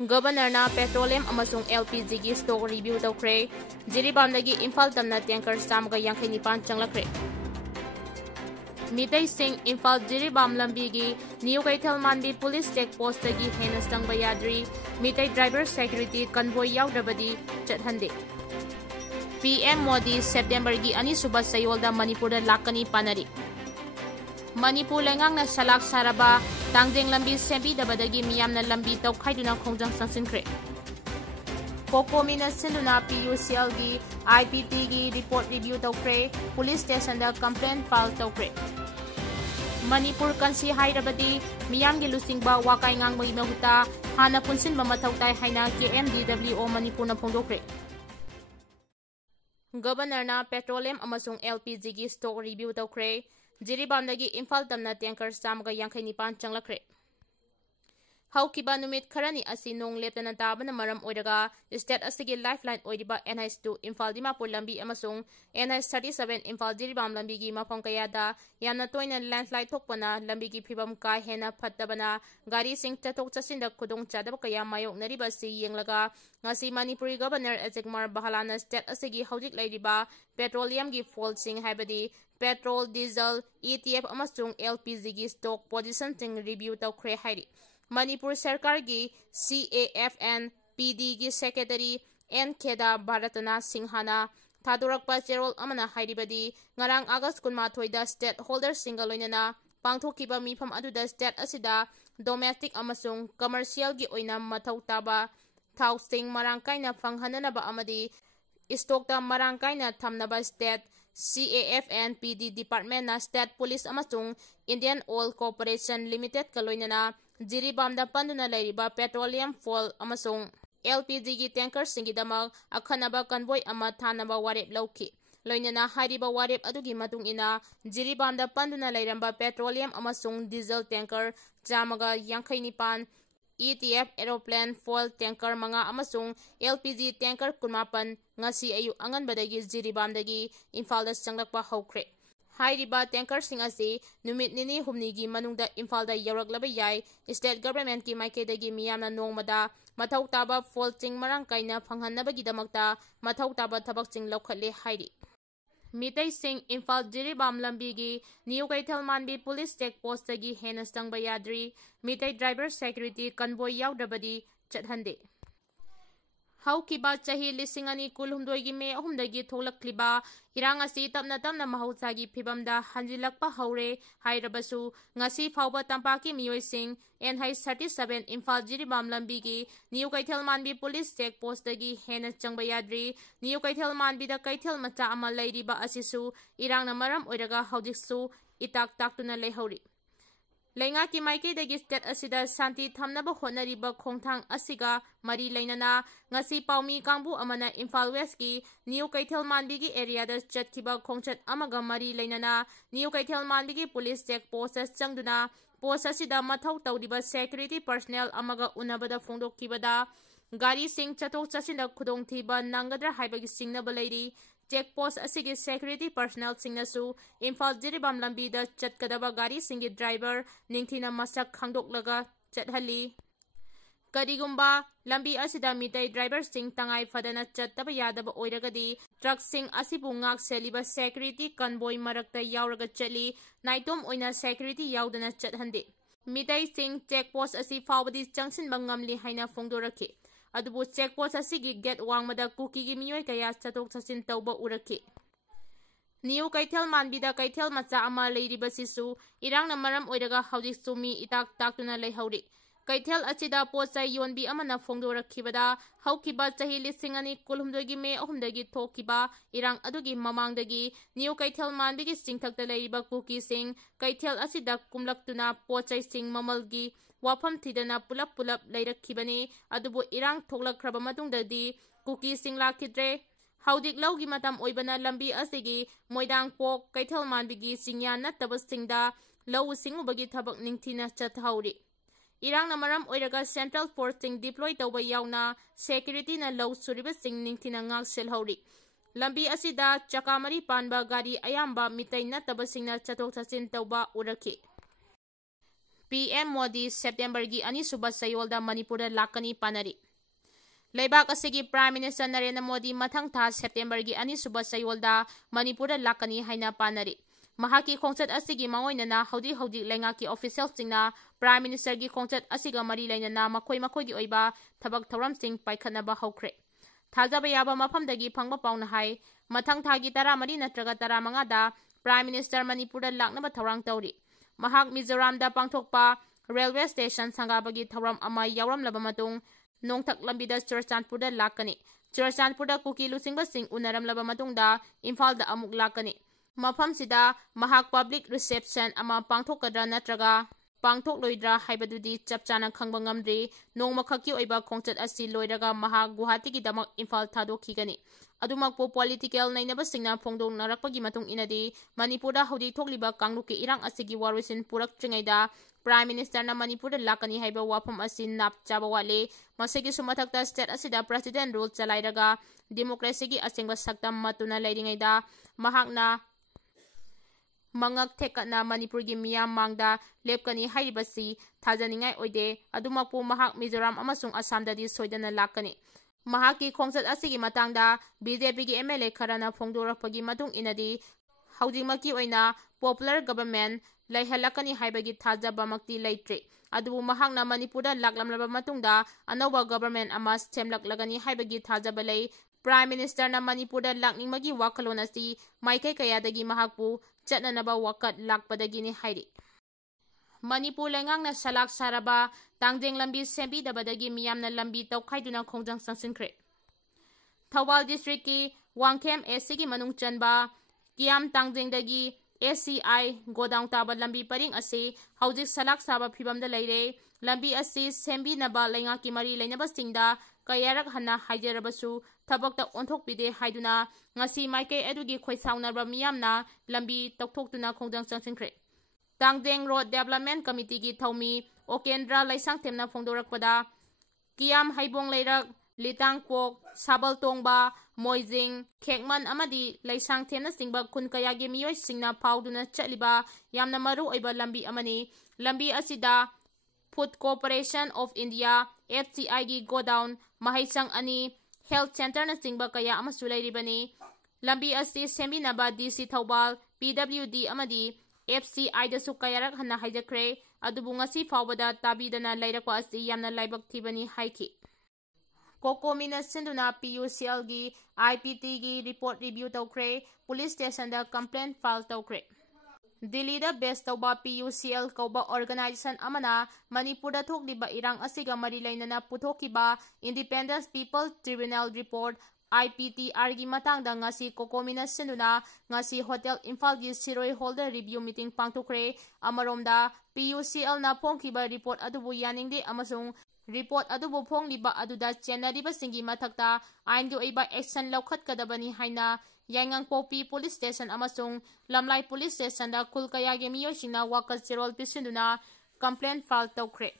Governor petroleum amasung LPG gi stock review tawkre. Jiribamdagi Imphal tamna tanker samga yangkai nipan changlakre. Meitei Sing Imphal Jiribam lambi gi New Kaital Manbi Police Checkpost gi hena Singga Yadri Meitei driver security convoy yaudabadi chathande. PM Modi September gi ani suba sayolda Manipur da lakani panari. Manipur lengang na salak saraba tangdeng lambi sembi dabadagi miyam na lambi taw khaiduna khongjang sangsinkre. Cocomi na sinduna PUCL gi IPT gi report review tawkre police station da complaint file tawkre. Manipur kansi hairabadi miyam gi Luchingba wakai ngangbai mahuta hana punsinba mathau tai haina KMDWO Manipur na phongdokre. Governor na petroleum amasung LPG gi stock review tawkre. Jiribamdagi Imphal tamna tanker samga yangkai nipan changlakre. Haukiba numit kharani asi nong leptana tabana maram oiraga state asigi lifeline oiriba NH2 Imphal Dimapur lambi amasung NH37 Imphal Jiribam lambi gi mafam kayada yamna toina landslide thokpana lambi gi phibam ka hena phattabana gari sing chathok chasinda khudong chadaba kaya mayok nariba si yenglaga ngasi Manipuri Governor Ejekmar Bahalana state asigi hojik lairiba petroleum gi fault sing haibadi petrol diesel ETF amasung LPG gi stock position ting review tawkre hairi. Manipur Sarkar gi CAFN PD gi Secretary N Kheda Bharatana Singhana Thadorakpa Cherol amana hairibadi ngarang August 12 da stakeholder singa loinana pangthokiba mifam aduda state asida domestic amasung commercial gi oina mathau taba thau sing marang kaina phanghananaba amadi stock ta marang kaina thamnaba state CAFN PD Department na State Police amasung Indian Oil Corporation Limited kaloinana Jiribamda panduna lairiba petroleum fuel amasung LPG gi tanker singidamak akhanaba convoy ama thanaba warep lauki loinana hairiba warep adugi matung ina Jiribamda panduna lairamba petroleum amasung diesel tanker jamaga yangkai nipan ETF aeroplane fuel tanker manga amasung LPG tanker kumapan ngasi ayu anganbadagi Jiribamdagi Imphal changlakpa hokre. Hairiba tanker sing asi numit nini humni gi manungda Imphal da yawraklaba yai state government ki maikedagi miyamna nongmada mathau taba faulting marang kaina phanghanabagi damakta mathau taba thabak ching laukhatle hairi. Meitei Sing Imphal Jiribam lambi gi New Kaital Manbi Police Checkpost gi hena Singga Yadri Meitei driver security convoy yaudabadi chathande. Haukiba chahi lisingani kulhumdoi gi me ahumdagi tholakliba irang asi tapna tapna mahausagi phibamda hanjilakpa haure hairabasu ngasi phauba tampaki miyoi sing NH37 Imphal Jiribam lambi gi New Kaital Manbi Police Checkpost gi hena Singga Yadri New Kaital Manbi da Kaital macha ama lairiba asisu irangna maram oiraga haujiksu itak taktuna lehauri. Lenga ki maike dagi state asida santi thamnaba honariba khongthang asiga mari leinana ngasi paumi kangbu amana Imphal West ki New Kaital Manbi gi area da chatkiba khongchat amaga mari leinana New Kaital Manbi gi police checkpost changduna post asida mathau tawdiba security personnel amaga unabada phongdokkibada gari sing chatok chasinda khudong thiba nangadra haibagi singnaba leiri checkpost asigi security personnel singnasu Imphal Jiribam lambi da chatkadaba gari singi driver ningthina masak khangdoklaga chathali. Karigumba lambi asida Meitei driver sing tangai fadana chattaba yadaba oiragadi truck sing asibu ngak seliba security convoy marakta yauraga chali naitom oina security yaudana chathande. Meitei Sing checkpost asi fawbadi changsinba ngamli haina phongdoraki. Adubu checkpost asigi get wangmada Kuki gi miyoi kaya chatok chasin tawba uraki. New Kaital Manbi da Kaital macha ama leiribasisu irangna maram oiraga haujik sumi itak taktuna leihauri. Kaital achida pochai yonbi amana phongdorakhibada haukiba chahi lisingani kulhumdagi me ahumdagi thokiba irang adugi mamangdagi New Kaital Manbi gi singthakta leiriba Kuki sing Kaital achida kumlaktuna pochai sing mamalgi wafam thidana pulap leirakhibani adubu irang thoklakhraba matungdadi Kuki sing lakidre haudik laugi matam oibana lambi asigi moidang pok Kaital Manbi gi singya nattaba singda lau singubagi thabak ningthina chathauri. Irang na maram oiraga central forcing deploy tawba yauna security na lau suriba sing ningthina ngak selhauri. Lambi asida chakamari panba gari ayamba Meitei nattaba singna chatok chachin tawba uraki. PM Modi Septembergi anisuba sayolda Manipurda lakani panari. Leibak asigi Prime Minister Narendra Modi mathang tha Septembergi anisuba sayolda Manipurda lakani haina panari. Mahaki khongchat asigi mangoinana haudi lengaki official singna Prime Minister gi khongchat asiga mari lainana makoi gi oiba thabak thoram sing paikhanaba hokre. Thajaba yaba mafamdagi phangba pauna hai mathang thagi tara mari natraga tara mangada Prime Minister Manipurda laknaba thorang tawri. Mahak Mizoram da pangthokpa railway station sangabagi thoram ama yawram laba matung nongthak lambida Churachandpurda lakani. Churachandpurda Kuki Luchingba Singga Unaram laba matungda Imphal da amuk lakani. Mafam sida mahak public reception ama pangthokadra natraga pangthok loidra haibadudi chapchana khangba ngamdri nongma khaki oiba khongchat asi loiraga mahak Guwahati gi damak Imphal thadokigani. Adumakpo political nainaba singna phongdong narakpagi matung inadi Manipurda haudi thokliba kangluki irang asigi warwisin purak tringaida Prime Minister na Manipurda lakani haiba wafam asi nap chaba wale masigi sumathakta state asida president rule chalairaga democracy gi asengba saktam matuna lairingaida mahakna mangak thekatna Manipur gi miyam mangda lepkani hairibasi thajaningai oide adumakpo mahak Mizoram amasung Assam dadi soidana lakani. Mahaki khongchat asigi matangda BJP gi MLA kharana phongdorakpagi matung inadi haujimaki oina popular government laihalakani haibagi thajaba makti leitre. Adubu mahakna Manipurda laklamlaba matungda anoba government ama semlaklagani haibagi thajaba lei. Prime Minister na Manipurda lakningmagi wakalon asi maikai kayadagi mahakpu chatnanaba wakat lakpadagi ni hairi. Manipur lengang salak saraba tangjeng lambi sembi dabadagi miyamna lambi tawkhaiduna khongjang sangsinkre. Thawal district ki Wangkhem SC gi manung chanba Kiam tangjengdagi SCI godown taba lambi paring ase haujik salak saba phibamda leire lambi ase sembi naba lenga ki mari leinaba singda kayarak hana haijarabasu thabakta onthokpide haiduna ngasi maikei adugi khoisaunarba miyamna lambi tawthoktuna khongjang sangsinkre. Tangjeng Road Development Committee gi Thaumi Okendra Laisang Temna Phongdorakpada Kiam Haibong Leirak Litangpok Sabal Tongba Moijing Khekman amadi Laisang Temna singba kun kaya gi miyoi singna pauduna chatliba yamna maru oiba lambi amani lambi asida Food Corporation of India FCI gi godown mahaisang ani health center na singba kaya amasu lairibani lambi asi seminaba DC Thawbal PWD amadi FCI da su kayarak hana haijakre adubu ngasi fawbada tabidana lairakwa asi yamna laibak thibani haiki. Cocomi na sinduna PUCL gi IPT gi report review tawkre police station da complaint file tawkre. Delhi da best tawba PUCL kauba organization amana Manipurda thokliba irang asiga mari lainana puthokiba Independence People Tribunal report IPTR gi matangda ngasi Cocomi na sinduna ngasi Hotel Imphal gi Siroi Holder review meeting pangthokre amaromda PUCL na phongkiba report adubu yaningde amasung report adubu phongliba aduda chenariba singi mathakta ain gi oiba action laukhatkadabani haina Yangang Popi Police Station amasung Lamlai Police Station da kulkaya gi miyosina wakas cherol pisinduna complaint file tawkre.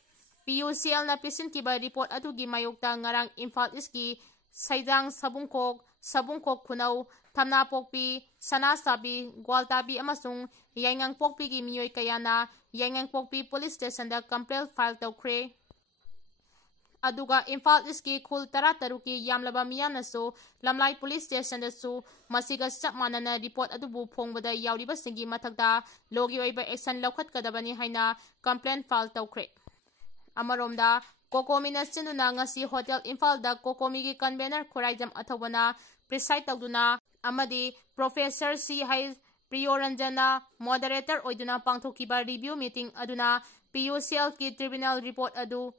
PUCL na pisinkiba report adugi mayokta ngarang Imphal iski Saidang Sabungkok Kunau Tamna Pokpi Sana Sabi Gwaltabi amasung Yangang Pokpi gi miyoi kayana Yangang Pokpi Police Station da complaint file tawkre. Aduga Imphal iski khul tarataruki yamlaba miyamna so Lamlai Police Station da su masiga chapmanana report adubu phongbada yauriba singi mathakta logi oiba action laukhatkadabani haina complaint file tawkre. Amaromda Cocomi na sinduna ngasi Hotel Imphal da Cocomi gi convener Khoraijam athobana preside tawduna amadi Professor C. Hai Priyoranjana moderator oiduna pangthokiba review meeting aduna PUCL ki tribunal report adu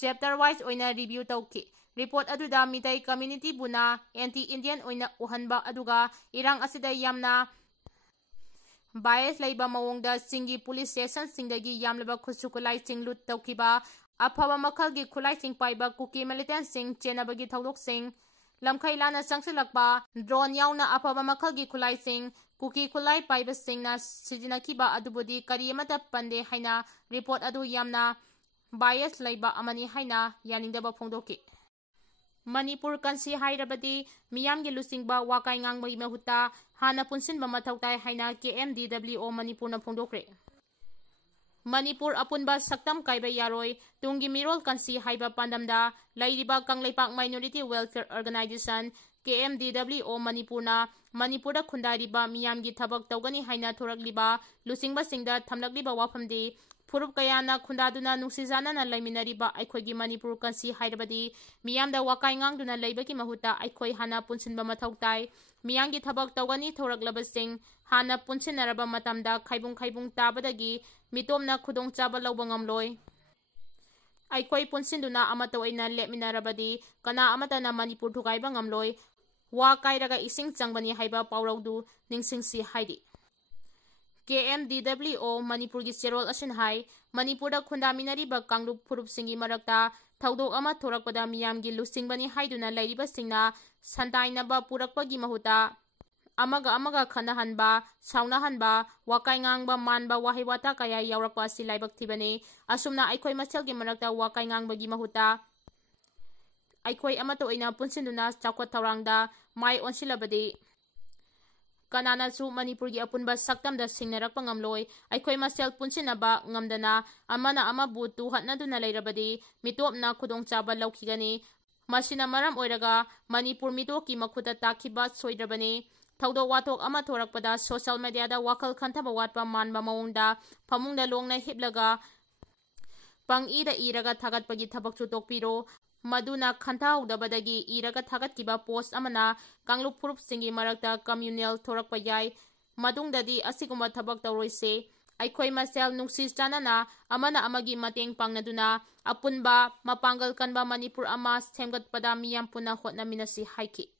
chapter wise oina review tawki. Report aduda Meitei community buna anti-Indian oina uhanba aduga irang asida yamna bias laiba mawongda singi police station singdagi yamlaba khusukulai singlut tawkiba afaba makhalgi khulai sing paiba Kuki militant sing chenabagi thaudok sing lamkhailana sangsilakpa drone yauna afaba makhalgi khulai sing Kuki khulai paiba singna sijinakiba adubudi kariyamata pande haina report adu yamna bias laiba amani haina yaningdaba phongdoki. Manipur kansi hairabadi miyamgi luchingba wakai ngangbagi mahuta hana punsinba mathautai haina KMDWO Manipur na phongdokre. Manipur apunba saktam kaiba yaroi tungi mirol kansi haiba pandamda lairiba Kangleipak Minority Welfare Organization KMDWO Manipurna Manipurda khundariba miyamgi thabak tawgani haina thorakliba Luchingba Singda thamlagliba wafamdi Furup kayana khundaduna nungsizana laiminariba aikhoigi Manipur kansi hairabadi miyamda wakai ngangduna leibaki mahuta aikhoi hana punsinba mathau tai miyangi thabak tawgani thoraklabasing hana punsinaraba matamda khaibung tabadagi mitomna khudong chaba lawba ngamloi aikoi punsinduna amata oina lepminarabadi kana amatana Manipur thugaiba ngamloi wa kairaga ising changbani haiba pauraudu ningsingsi haidi KMDWO Manipur gi cherol asin hai Manipurda khundaminariba kanglup furup singi marakta thaudok ama thorakpada miyamgi lusingbani haiduna lairiba singna santainaba purakpagi mahuta amaga khanahanba saunahanba wakai ngangba manba wahiwata kaya yaurakpa si laibak thibane asumna aikhoi machelgi marakta wakai ngangbagi mahuta aikhoi amato oina punsinduna chakwat thaurangda mai onsilabadi kananasu Manipurgi apunba saktamda singnarakpa ngamloi aikhoi masel punsinaba ngamdana amana amabu tuhatnaduna leirabadi mitopna khudongchaba laukhigani masina maram oiraga Manipur mitoki makhuta takhiba soidrabani thaudo wathok ama thorakpada social media da wakal khantaba watpa manba mawongda phamungda longna hiplaga pangida iraga thagatpagi thabakchu tokpiro maduna khanthaudabadagi iraga thagatkiba post amana kanglup furup singi marakta communal thorakpa yai madungdadi asiguma thabak tawroise aikhoi masel nungsi chanana amana amagi mateng pangnaduna apunba mapangal kanba Manipur ama semgatpada miyam puna hotnaminasi haiki